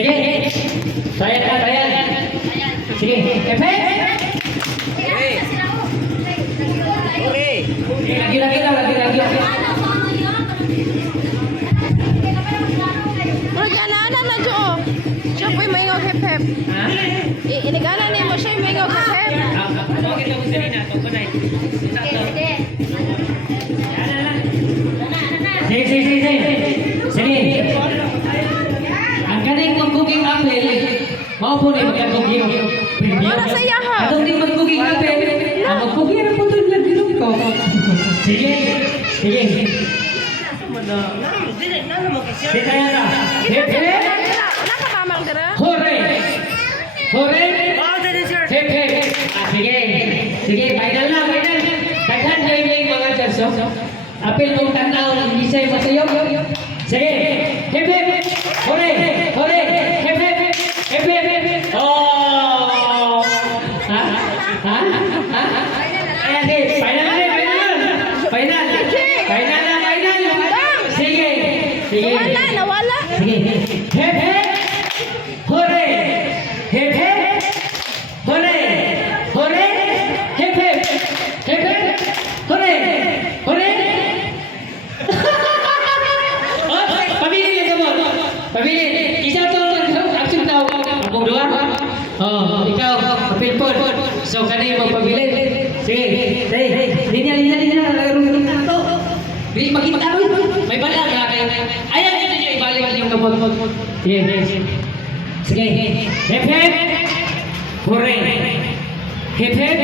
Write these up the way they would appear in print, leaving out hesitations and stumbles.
Sige. Bayan ka, bayan. Sige. Efe. Lagi-lagi daw, lagi-lagi. Magana na Jo. Siya po'y maingog hep-hep. Ha? Inigana niya mo siya maingog hep-hep. Bakit ako sa rin nato? Kunay. Sige. Sige. Ang kaning mag-cooking apple, maupo na yung mag-cooking premium. Wala sa iya, ha? Atong di mag-cooking apple, ang mag-cooking na po ito lang bilog ko. Sige. Sige kaya na. Hip hip. Wala ka ba magdara? Hore. Hip hip. Sige, final na. Daghan kayo yung mga cherso. Apil mong tanaw, hindi sa'yo masayaw. Sige. Hip hip. Hore. Hip hip. Oh. Ha? Ayan, final na. Final. Sige. Nawala. Sige. Hip hip. Hore. Hip hip. Hore. Hip hip. Hore. Oh, pamili ka mo. Pamili. Isa to action daw. Akong dua. Oh, ikaw pilpon. So kanay mo pabili. Sige. Linya na to. Di makita ro. May bala ka kay. Ayan ito niyo ibalik yung gamot. Sige. Hip hip. Hore. Hip hip.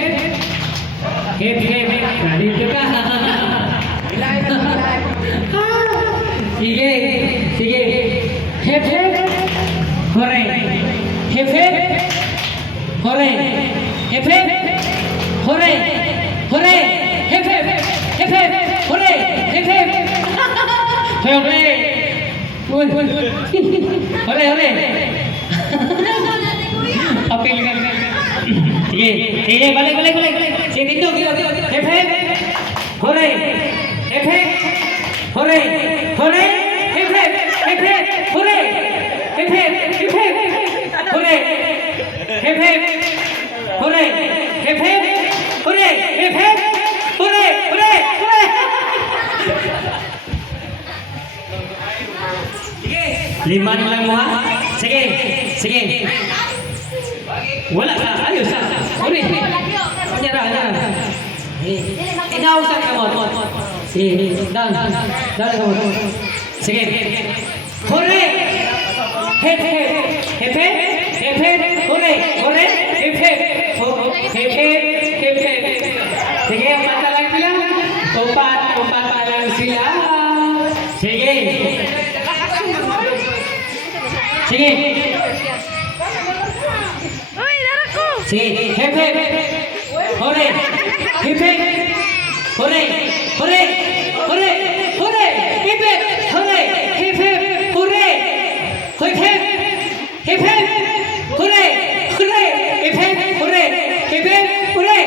Dito ka. Sige. Hip hip. Hore. Hip hip. Hore. Hip hip. Hore. Hip hip. Hore. Hip hip. Hore. Apil ka. Sige, balik. Sige dito. Hip hip. Hore. Hip hip. Hore. Hip hip. Hore. Hip hip. Hore. Hip hip. Hore. Hip hip. Hore. Lima na lang mo ha? Sige. Wala ka, ayos ha? Hore. Nyara. Inausap ka mo. Sige, down ka mo. Sige. Hore. Hip. Hore. Hip. Sige, umpat lang sila. Umpat lang sila. Sige. Uy, dara ko. Sige. Hip. Hore. Hip. Hore. Hip. Hore. Hip. Hore. Hip. Hore.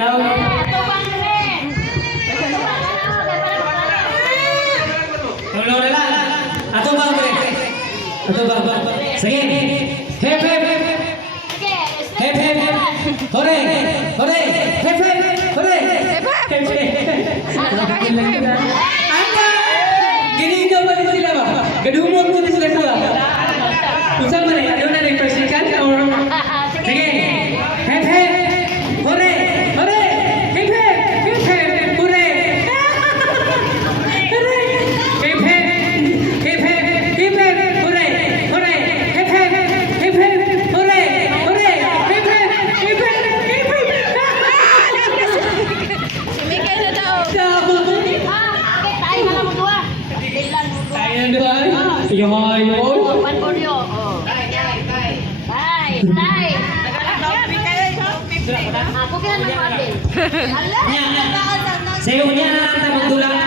Now, Ato ba? Sige. Hip. Hore. Hip. Anda! Ginigaw ba sila ba? Gadumot mo sila sila. Usap mo na, ano na nag-persikan? Sige. Hip. Hore. Hip. Hore. Sumigay na daw. Tayo doon. Yoy mo. Sayo niya na lang magdulang.